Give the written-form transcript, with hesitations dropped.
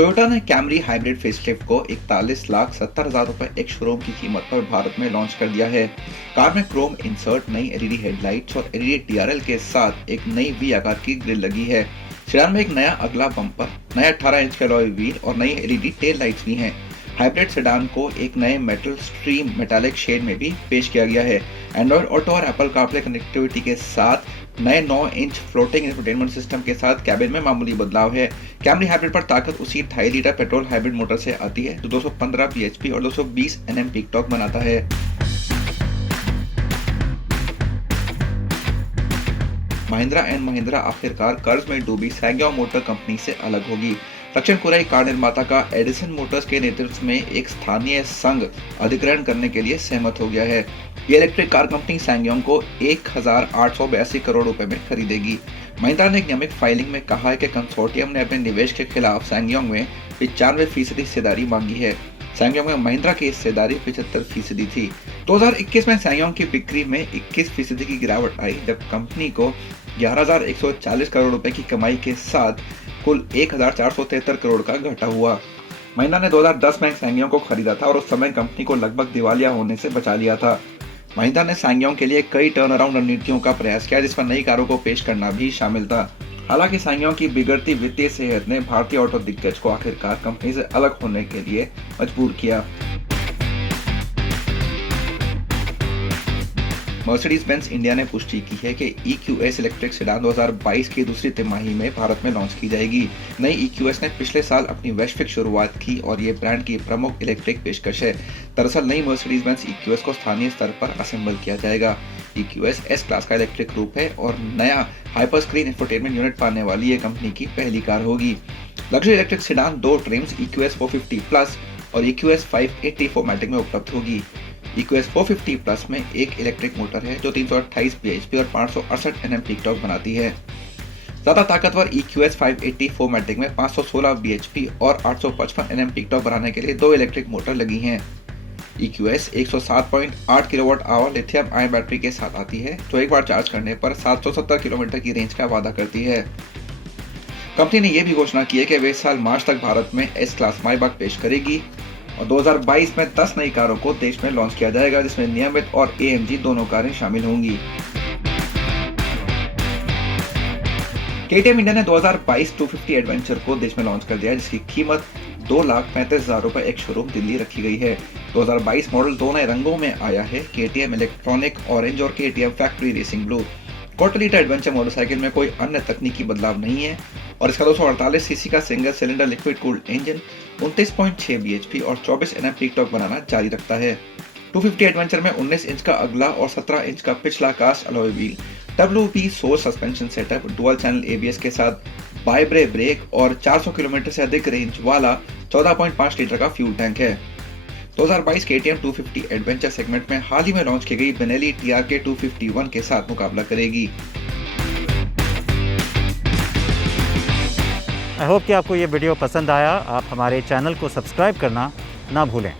Toyota ने Camry hybrid facelift को 41,70,000 रुपए एक शोरूम की कीमत पर भारत में लॉन्च कर दिया है। कार में क्रोम इंसर्ट, नई एलईडी हेडलाइट्स और एलईडी टीआरएल के साथ एक नई वी आकार की ग्रिल लगी है। सेडान में एक नया अगला बम्पर, नया 18 इंच का अलॉय व्हील और नई एलईडी टेल लाइट्स भी हैं। हाइब्रिड सेडान को एक नए मेटल स्ट्रीम मेटालिक शेड में भी पेश किया गया है। एंड्रॉइड ऑटो और एप्पल कारप्ले कनेक्टिविटी के साथ नए 9 इंच फ्लोटिंग इंफोटेनमेंट सिस्टम के साथ कैबिन में मामूली बदलाव है। कैमरी हाइब्रिड पर ताकत उसी 2.5 लीटर पेट्रोल हाइब्रिड मोटर से आती है जो 215 bhp और 220 Nm पीक टॉर्क बनाता है। महिंद्रा एंड महिंद्रा आखिरकार कर्ज में डूबी सैंगयोंग मोटर कंपनी से अलग होगी। दक्षिण कोरियाई कार निर्माता का एडिसन मोटर्स के नेतृत्व में एक स्थानीय संघ अधिग्रहण करने के लिए सहमत हो गया है। ये इलेक्ट्रिक कार कंपनी सैंगयोंग को 1,882 करोड़ रुपए में खरीदेगी। महिंद्रा ने एक नियमित फाइलिंग में कहा है कि कंसोर्टियम ने अपने निवेश के खिलाफ सैंगयोंग में 95% हिस्सेदारी मांगी है। सैंगयोंग में महिंद्रा की हिस्सेदारी 75% थी। 2021 में सैंगयोंग की बिक्री में 21% की गिरावट आई जब कंपनी को 11,140 करोड़ रुपए की कमाई के साथ कुल 1,473 करोड़ का घाटा हुआ। महिंद्रा ने 2010 में सैंगयोंग को खरीदा था और उस समय कंपनी को लगभग दिवालिया होने से बचा लिया था। महिंद्रा ने सैंगयोंग के लिए कई टर्न अराउंड रणनीतियों का प्रयास किया जिसमें नई कारों को पेश करना भी शामिल था। हालांकि सैंगयोंग की बिगड़ती वित्तीय सेहत ने भारतीय ऑटो दिग्गज को आखिरकार कंपनी से अलग होने के लिए मजबूर किया। मर्सिडीज बेंज इंडिया ने पुष्टि की है कि EQS इलेक्ट्रिक सेडान 2022 की दूसरी तिमाही में भारत में लॉन्च की जाएगी। नई EQS ने पिछले साल अपनी वैश्विक शुरुआत की और ये ब्रांड की प्रमुख इलेक्ट्रिक पेशकश है। दरअसल नई मर्सिडीज बेंज EQS को स्थानीय स्तर पर असेंबल किया जाएगा। EQS S क्लास का इलेक्ट्रिक रूप है और नया हाइपर स्क्रीन इंफोटेनमेंट यूनिट पाने वाली ये कंपनी की पहली कार होगी। Luxury electric sedan 2 TRIMS EQS 450 plus और EQS 580 फॉर्मेटिक में उपलब्ध होगी। EQS 450 प्लस में एक इलेक्ट्रिक मोटर है जो 328 bhp और 568 Nm पीक टॉर्क बनाती है। ज्यादा ताकतवर EQS 580 4मैटिक में 516 bhp और 855 Nm पीक टॉर्क बनाने के लिए 2 इलेक्ट्रिक मोटर लगी हैं। EQS 107.8 kilowatt hour lithium ion battery के साथ आती है जो एक बार चार्ज करने पर 770 किलोमीटर की रेंज का वादा करती है। कंपनी ने यह भी घोषणा की है कि वे इस साल मार्च तक भारत में S क्लास माइबाक पेश करेगी और 2022 में 10 नई कारों को देश में लॉन्च किया जाएगा जिसमें नियमित और AMG दोनों कारें शामिल होंगी। KTM इंडिया ने 2022 250 एडवेंचर को देश में लॉन्च कर दिया है जिसकी कीमत 2,35,000 रुपए एक शोरूम दिल्ली रखी गई है। 2022 मॉडल 2 नए रंगों में आया है, KTM इलेक्ट्रॉनिक ऑरेंज और KTM factory racing blue. Quarter litre adventure motorcycle में कोई अन्य तकनीकी बदलाव नहीं है और इसका 248 सीसी का single cylinder liquid cooled engine 29.6 bhp और 24 Nm पीक टॉर्क बनाना जारी रखता है। 250 एडवेंचर में 19 इंच का अगला और 17 इंच का पिछला cast alloy wheel, WP source suspension setup, dual channel ABS के साथ बाइब्रे ब्रेक और 400 किलोमीटर से अधिक रेंज वाला 14.5 लीटर का फ्यूल टैंक है। 2022 KTM 250 एडवेंचर सेगमेंट में हाल ही में लॉन्च की गई बेनेली TRK 251 के साथ मुकाबला करेगी। आई होप कि आपको ये वीडियो पसंद आया। आप हमारे चैनल को सब्सक्राइब करना ना भूलें।